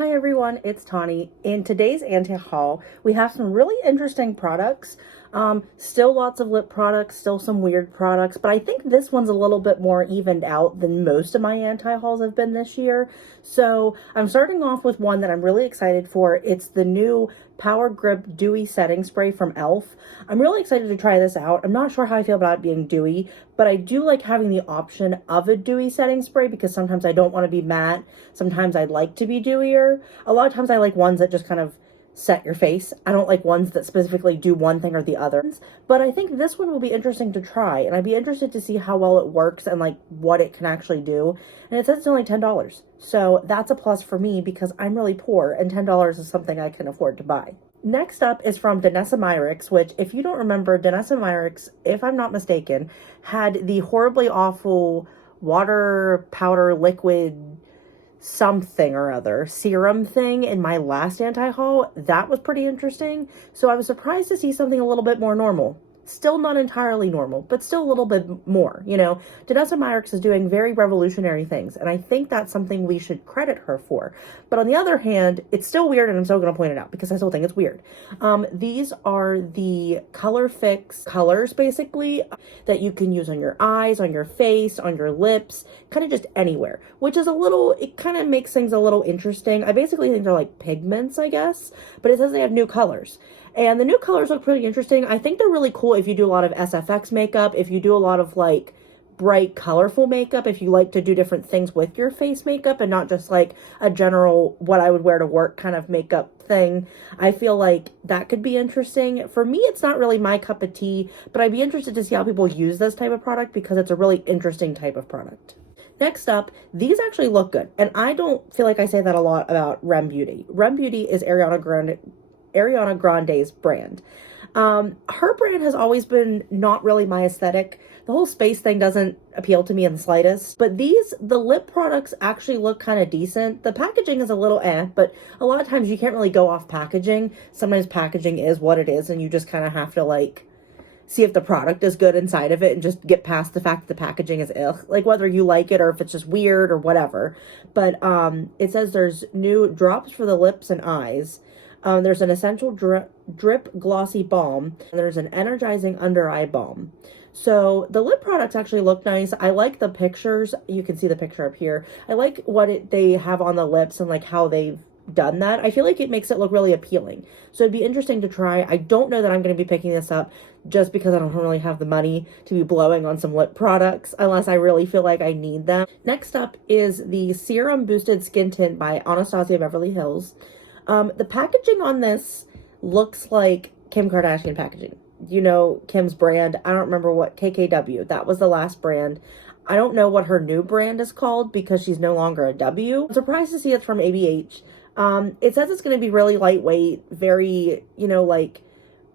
Hi everyone, it's Tawney. In today's anti-haul, we have some really interesting products. Still lots of lip products, still some weird products, but I think this one's a little bit more evened out than most of my anti-hauls have been this year. So I'm starting off with one that I'm really excited for. It's the new Power Grip Dewy Setting Spray from e.l.f. I'm really excited to try this out. I'm not sure how I feel about it being dewy, but I do like having the option of a dewy setting spray because sometimes I don't want to be matte. Sometimes I'd like to be dewier. A lot of times I like ones that just kind of set your face. I don't like ones that specifically do one thing or the other. But I think this one will be interesting to try, and I'd be interested to see how well it works and like what it can actually do. And it says it's only $10. So that's a plus for me because I'm really poor and $10 is something I can afford to buy. Next up is from Danessa Myricks, which, if you don't remember, Danessa Myricks, if I'm not mistaken, had the horribly awful water, powder, liquid, something or other serum thing in my last anti-haul. That was pretty interesting. So I was surprised to see something a little bit more normal. Still not entirely normal, but still a little bit more, you know. Danessa Myricks is doing very revolutionary things, and I think that's something we should credit her for. But on the other hand, it's still weird, and I'm still going to point it out because I still think it's weird. These are the Color Fix colors, basically, that you can use on your eyes, on your face, on your lips, kind of just anywhere, which is it kind of makes things a little interesting. I basically think they're like pigments, I guess, but it says they have new colors. And the new colors look pretty interesting. I think they're really cool if you do a lot of SFX makeup, if you do a lot of like bright, colorful makeup, if you like to do different things with your face makeup and not just like a general what I would wear to work kind of makeup thing. I feel like that could be interesting. For me, it's not really my cup of tea, but I'd be interested to see how people use this type of product because it's a really interesting type of product. Next up, these actually look good. And I don't feel like I say that a lot about Rem Beauty. Rem Beauty is Ariana Grande's brand. Her brand has always been not really my aesthetic. The whole space thing doesn't appeal to me in the slightest. But the lip products actually look kind of decent. The packaging is a little but a lot of times you can't really go off packaging. Sometimes packaging is what it is and you just kind of have to like see if the product is good inside of it and just get past the fact that the packaging is like whether you like it or if it's just weird or whatever. But it says there's new drops for the lips and eyes. There's an essential drip glossy balm, and there's an energizing under eye balm. So the lip products actually look nice. I like the pictures. You can see the picture up here. I like what they have on the lips and like how they've done that. I feel like it makes it look really appealing. So it'd be interesting to try. I don't know that I'm going to be picking this up just because I don't really have the money to be blowing on some lip products unless I really feel like I need them. Next up is the Serum Boosted Skin Tint by Anastasia Beverly Hills. The packaging on this looks like Kim Kardashian packaging. You know, Kim's brand. I don't remember what, KKW. That was the last brand. I don't know what her new brand is called because she's no longer a W. I'm surprised to see it's from ABH. It says it's going to be really lightweight, very, you know, like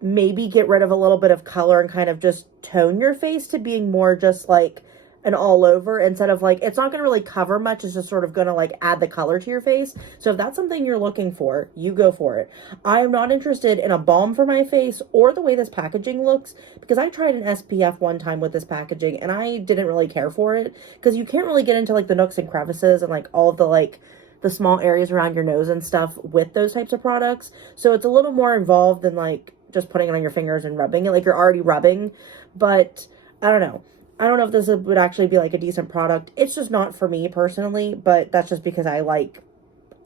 maybe get rid of a little bit of color and kind of just tone your face to being more just like an all over instead of like, it's not going to really cover much. It's just sort of going to like add the color to your face. So if that's something you're looking for, you go for it. I am not interested in a balm for my face or the way this packaging looks because I tried an SPF one time with this packaging and I didn't really care for it because you can't really get into like the nooks and crevices and like all of the like the small areas around your nose and stuff with those types of products. So it's a little more involved than like just putting it on your fingers and rubbing it like you're already rubbing. But I don't know. I don't know if this would actually be like a decent product. It's just not for me personally, but that's just because I like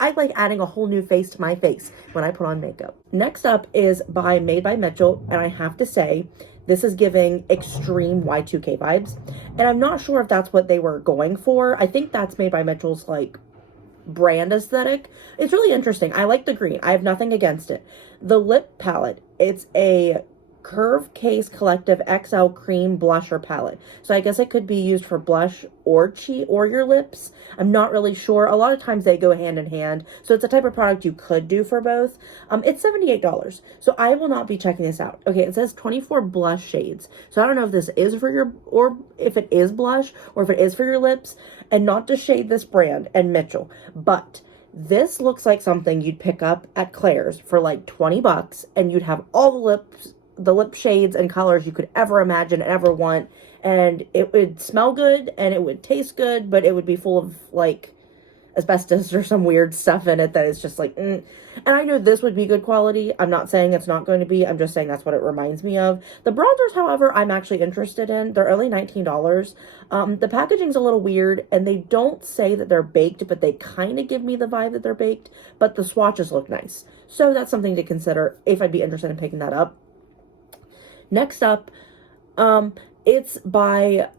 adding a whole new face to my face when I put on makeup. Next up is by Made by Mitchell, and I have to say, this is giving extreme Y2K vibes, and I'm not sure if that's what they were going for. I think that's Made by Mitchell's like brand aesthetic. It's really interesting. I like the green. I have nothing against it. The lip palette, it's a Curve Case Collective XL Cream Blusher Palette. So I guess it could be used for blush or cheek or your lips. I'm not really sure. A lot of times they go hand in hand. So it's a type of product you could do for both. It's $78. So I will not be checking this out. Okay, it says 24 blush shades. So I don't know if this is for your, or if it is blush, or if it is for your lips. And not to shade this brand and Mitchell, but this looks like something you'd pick up at Claire's for like 20 bucks and you'd have all the lip shades and colors you could ever imagine and ever want, and it would smell good and it would taste good, but it would be full of like asbestos or some weird stuff in it that is just like, And I know this would be good quality. I'm not saying it's not going to be. I'm just saying that's what it reminds me of. The bronzers, however, I'm actually interested in. They're only $19. The packaging's a little weird, and they don't say that they're baked, but they kind of give me the vibe that they're baked, but the swatches look nice. So that's something to consider if I'd be interested in picking that up. Next up, it's by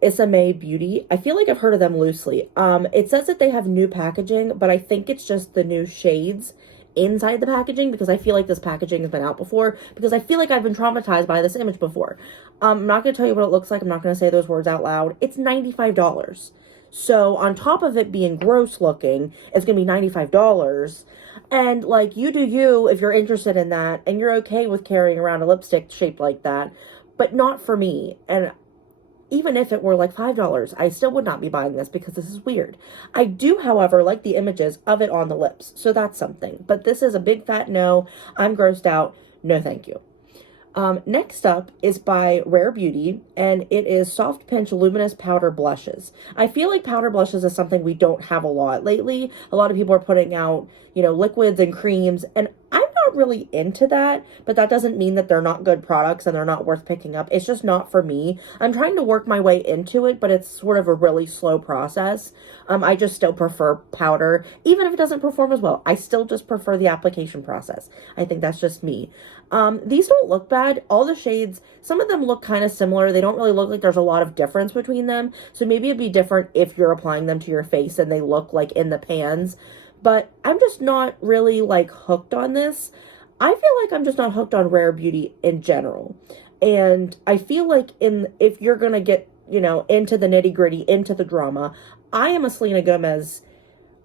SMA Beauty. I feel like I've heard of them loosely. It says that they have new packaging, but I think it's just the new shades inside the packaging, because I feel like this packaging has been out before, because I feel like I've been traumatized by this image before. I'm not going to tell you what it looks like. I'm not going to say those words out loud. It's $95. So on top of it being gross looking, it's going to be $95. And like, you do you if you're interested in that and you're okay with carrying around a lipstick shaped like that, but not for me. And even if it were like $5, I still would not be buying this because this is weird. I do, however, like the images of it on the lips, so that's something. But this is a big fat no. I'm grossed out. No, thank you. Next up is by Rare Beauty, and it is Soft Pinch Luminous Powder Blushes. I feel like powder blushes is something we don't have a lot lately. A lot of people are putting out, liquids and creams, and I'm not really into that, but that doesn't mean that they're not good products and they're not worth picking up. It's just not for me. I'm trying to work my way into it, but it's sort of a really slow process. I just still prefer powder. Even if it doesn't perform as well, I still just prefer the application process. I think that's just me. These don't look bad. All the shades, some of them look kind of similar. They don't really look like there's a lot of difference between them. So maybe it'd be different if you're applying them to your face and they look like in the pans. But I'm just not really like hooked on this. I feel like I'm just not hooked on Rare Beauty in general. And I feel like if you're going to get, into the nitty gritty, into the drama, I am a Selena Gomez.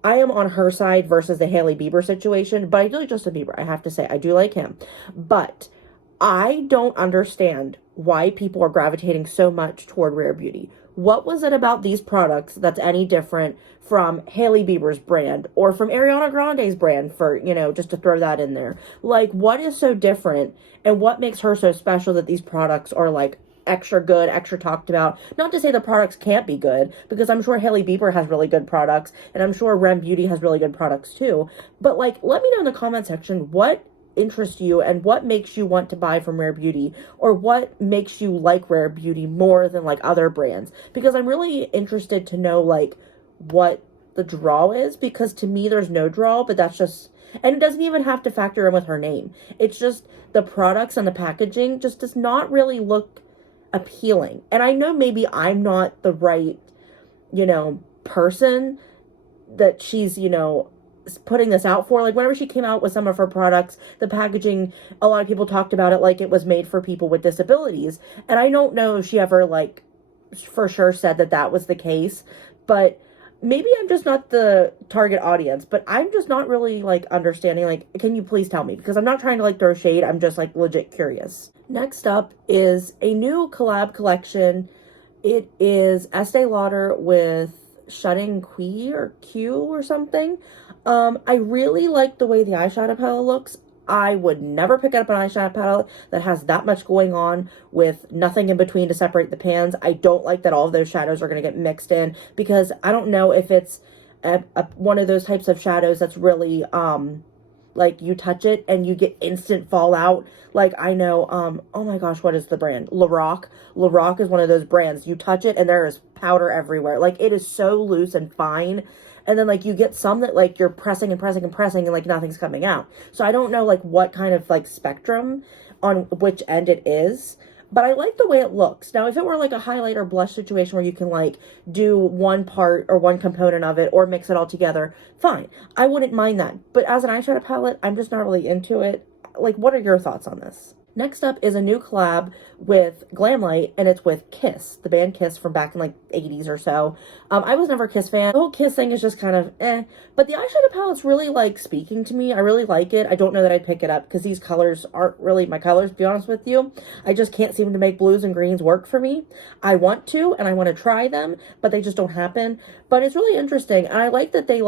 I am on her side versus the Hailey Bieber situation, but I do like Justin Bieber. I have to say, I do like him. But I don't understand why people are gravitating so much toward Rare Beauty. What was it about these products that's any different from Hailey Bieber's brand or from Ariana Grande's brand, for, just to throw that in there? Like, what is so different and what makes her so special that these products are like extra good, extra talked about? Not to say the products can't be good, because I'm sure Hailey Bieber has really good products and I'm sure Rem Beauty has really good products too. But like, let me know in the comment section what interests you and what makes you want to buy from Rare Beauty, or what makes you like Rare Beauty more than like other brands, because I'm really interested to know like what the draw is, because to me there's no draw, but that's just, and it doesn't even have to factor in with her name. It's just the products and the packaging just does not really look appealing. And I know maybe I'm not the right, person that she's, putting this out for. Like, whenever she came out with some of her products, the packaging, a lot of people talked about it like it was made for people with disabilities. And I don't know if she ever, like, for sure said that that was the case, but maybe I'm just not the target audience. But I'm just not really, like, understanding, like, can you please tell me? Because I'm not trying to, like, throw shade. I'm just, like, legit curious. Next up is a new collab collection. It is Estee Lauder with Shutting Q or something. I really like the way the eyeshadow palette looks. I would never pick up an eyeshadow palette that has that much going on with nothing in between to separate the pans. I don't like that all of those shadows are going to get mixed in, because I don't know if it's one of those types of shadows that's really, like, you touch it and you get instant fallout. Like, I know, oh my gosh, what is the brand? Lorac. Lorac is one of those brands. You touch it and there is powder everywhere. Like, it is so loose and fine. And then, like, you get some that, like, you're pressing and pressing and pressing and, like, nothing's coming out. So I don't know, like, what kind of, like, spectrum on which end it is. But I like the way it looks. Now, if it were, like, a highlight or blush situation where you can, like, do one part or one component of it or mix it all together, fine. I wouldn't mind that. But as an eyeshadow palette, I'm just not really into it. Like, what are your thoughts on this? Next up is a new collab with Glamlight, and it's with Kiss, the band Kiss from back in like 80s or so. I was never a Kiss fan. The whole Kiss thing is just kind of but the eyeshadow palette's really like speaking to me. I really like it. I don't know that I'd pick it up because these colors aren't really my colors, to be honest with you. I just can't seem to make blues and greens work for me. I want to, and I want to try them, but they just don't happen. But it's really interesting, and I like that they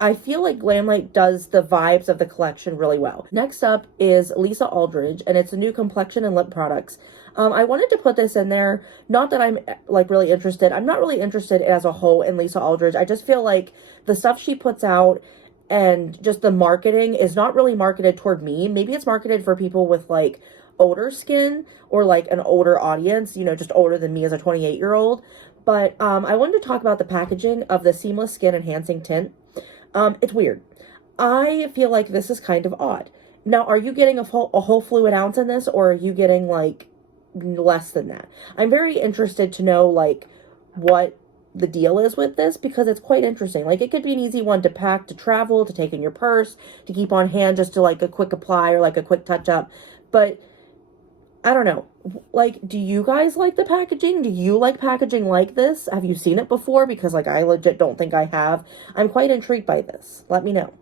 I feel like Glamlight does the vibes of the collection really well. Next up is Lisa Aldridge, and it's a new complexion and lip products. I wanted to put this in there. Not that I'm like really interested. I'm not really interested as a whole in Lisa Aldridge. I just feel like the stuff she puts out and just the marketing is not really marketed toward me. Maybe it's marketed for people with like older skin or like an older audience, you know, just older than me as a 28-year-old. But I wanted to talk about the packaging of the Seamless Skin Enhancing Tint. It's weird. I feel like this is kind of odd. Now, are you getting a whole fluid ounce in this, or are you getting like less than that? I'm very interested to know like what the deal is with this, because it's quite interesting. Like, it could be an easy one to pack, to travel, to take in your purse, to keep on hand, just to like a quick apply or like a quick touch up. But I don't know. Like, do you guys like the packaging? Do you like packaging like this? Have you seen it before? Because like, I legit don't think I have. I'm quite intrigued by this. Let me know.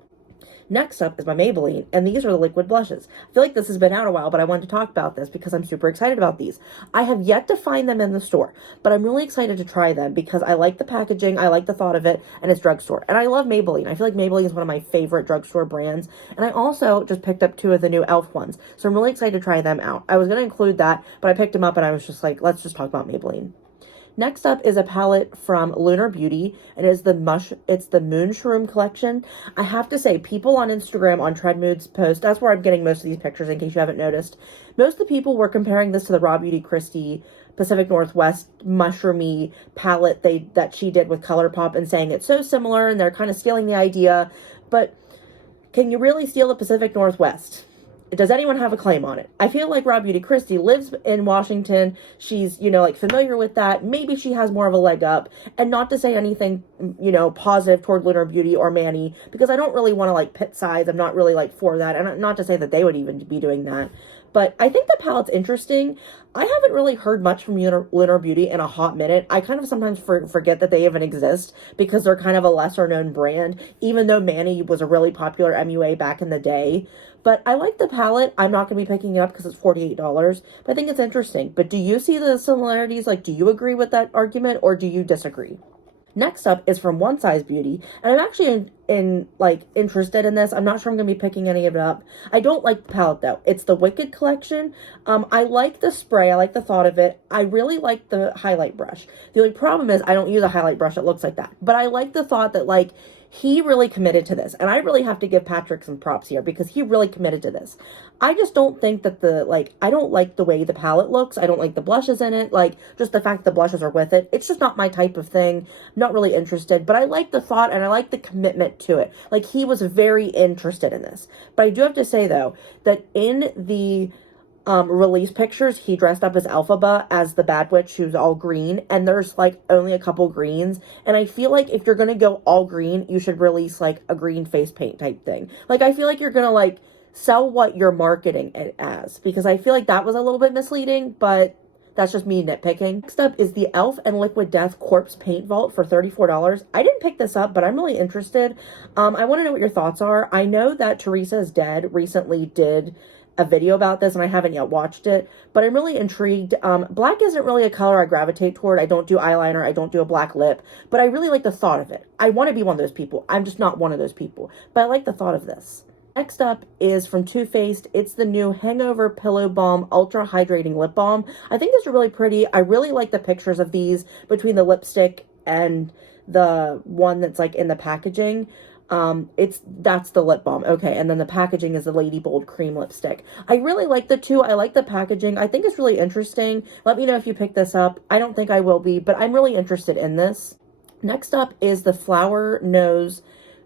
Next up is my Maybelline, and these are the liquid blushes. I feel like this has been out a while, but I wanted to talk about this because I'm super excited about these. I have yet to find them in the store, but I'm really excited to try them because I like the packaging, I like the thought of it, and it's drugstore. And I love Maybelline. I feel like Maybelline is one of my favorite drugstore brands, and I also just picked up 2 of the new e.l.f. ones, so I'm really excited to try them out. I was going to include that, but I picked them up and I was just like, let's just talk about Maybelline. Next up is a palette from Lunar Beauty, and it's the Moonshroom collection. I have to say, people on Instagram, on Treadmood's post, that's where I'm getting most of these pictures in case you haven't noticed. Most of the people were comparing this to the Raw Beauty Kristi Pacific Northwest mushroomy palette that she did with ColourPop, and saying it's so similar and they're kind of stealing the idea. But can you really steal the Pacific Northwest? Does anyone have a claim on it? I feel like Raw Beauty Kristi lives in Washington. She's, you know, like familiar with that. Maybe she has more of a leg up. And not to say anything, you know, positive toward Lunar Beauty or Manny, because I don't really want to like pit sides. I'm not really like for that. And not to say that they would even be doing that. But I think the palette's interesting. I haven't really heard much from Lunar Beauty in a hot minute. I kind of sometimes forget that they even exist because they're kind of a lesser known brand, even though Manny was a really popular MUA back in the day. But I like the palette. I'm not going to be picking it up because it's $48, but I think it's interesting. But do you see the similarities? Like, do you agree with that argument, or do you disagree? Next up is from One Size Beauty, and I'm actually interested in this. I'm not sure I'm going to be picking any of it up. I don't like the palette though. It's the Wicked collection. I like the spray. I like the thought of it. I really like the highlight brush. The only problem is I don't use a highlight brush that looks like that. But I like the thought that like he really committed to this, and I really have to give Patrick some props here because he really committed to this. I just don't think that I don't like the way the palette looks. I don't like the blushes in it. Like, just the fact that the blushes are with it. It's just not my type of thing. I'm not really interested, but I like the thought and I like the commitment to it. Like, he was very interested in this. But I do have to say, though, that in the release pictures, he dressed up as Elphaba, as the Bad Witch, who's all green, and there's like only a couple greens, and I feel like if you're gonna go all green, you should release like a green face paint type thing. Like, I feel like you're gonna like sell what you're marketing it as, because I feel like that was a little bit misleading, but that's just me nitpicking. Next up is the e.l.f. and Liquid Death Corpse Paint Vault for $34. I didn't pick this up, but I'm really interested. I want to know what your thoughts are. I know that Teresa is Dead recently did a video about this, and I haven't yet watched it, but I'm really intrigued. Black isn't really a color I gravitate toward. I don't do eyeliner. I don't do a black lip, but I really like the thought of it. I want to be one of those people. I'm just not one of those people, but I like the thought of this. Next up is from Too Faced. It's the new Hangover Pillow Balm Ultra Hydrating Lip Balm. I think these are really pretty. I really like the pictures of these between the lipstick and the one that's like in the packaging. That's the lip balm. Okay, and then the packaging is the Lady Bold cream lipstick. I really like the two. I like the packaging. I think it's really interesting. Let me know if you pick this up. I don't think I will be, but I'm really interested in this. Next up is the Flower Nose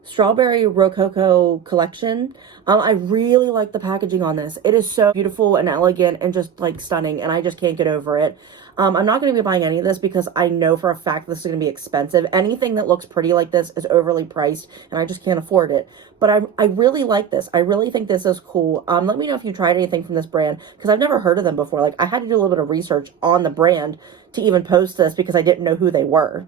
Strawberry Rococo collection. I really like the packaging on this. It is so beautiful and elegant and just like stunning, and I just can't get over it. I'm not going to be buying any of this because I know for a fact this is going to be expensive. Anything that looks pretty like this is overly priced, and I just can't afford it. But I really like this. I really think this is cool. Let me know if you tried anything from this brand, because I've never heard of them before. Like, I had to do a little bit of research on the brand to even post this because I didn't know who they were.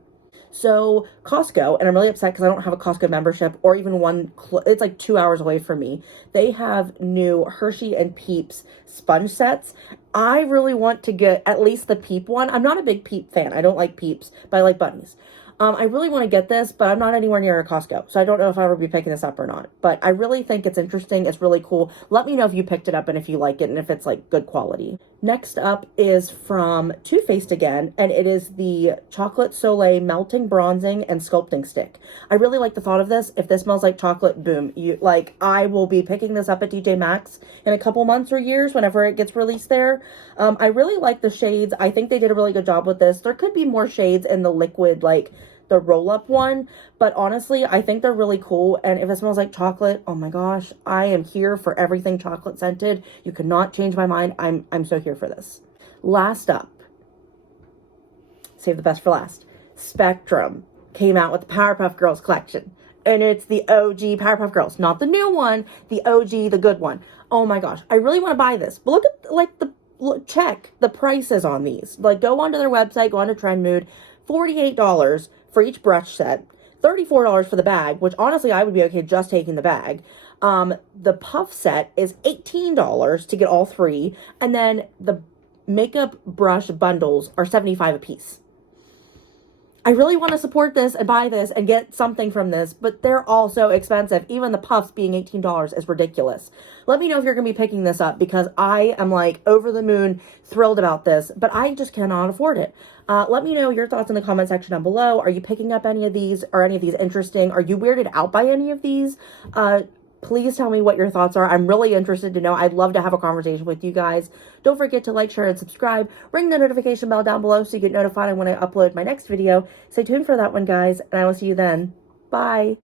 So Costco, and I'm really upset because I don't have a Costco membership or even one, it's like 2 hours away from me. They have new Hershey and Peeps sponge sets. I really want to get at least the Peep one. I'm not a big Peep fan. I don't like Peeps, but I like bunnies. I really want to get this, but I'm not anywhere near a Costco, so I don't know if I would be picking this up or not. But I really think it's interesting. It's really cool. Let me know if you picked it up and if you like it and if it's like good quality. Next up is from Too Faced again, and it is the Chocolate Soleil Melting Bronzing and Sculpting Stick. I really like the thought of this. If this smells like chocolate, boom. I will be picking this up at TJ Maxx in a couple months or years whenever it gets released there. I really like the shades. I think they did a really good job with this. There could be more shades in the liquid, like the roll-up one, but honestly, I think they're really cool. And if it smells like chocolate, oh my gosh, I am here for everything chocolate scented. You cannot change my mind. I'm so here for this. Last up, save the best for last. Spectrum came out with the Powerpuff Girls collection, and it's the OG Powerpuff Girls, not the new one, the OG, the good one. Oh my gosh, I really want to buy this. But look at check the prices on these. Like, go onto their website, go onto Trendmood. $48 for each brush set, $34 for the bag, which honestly I would be okay just taking the bag. The puff set is $18 to get all three, and then the makeup brush bundles are $75 a piece. I really want to support this and buy this and get something from this, but they're all so expensive. Even the puffs being $18 is ridiculous. Let me know if you're going to be picking this up, because I am like over the moon thrilled about this, but I just cannot afford it. Let me know your thoughts in the comment section down below. Are you picking up any of these? Are any of these interesting? Are you weirded out by any of these? Please tell me what your thoughts are. I'm really interested to know. I'd love to have a conversation with you guys. Don't forget to like, share, and subscribe. Ring the notification bell down below so you get notified when I upload my next video. Stay tuned for that one, guys, and I will see you then. Bye.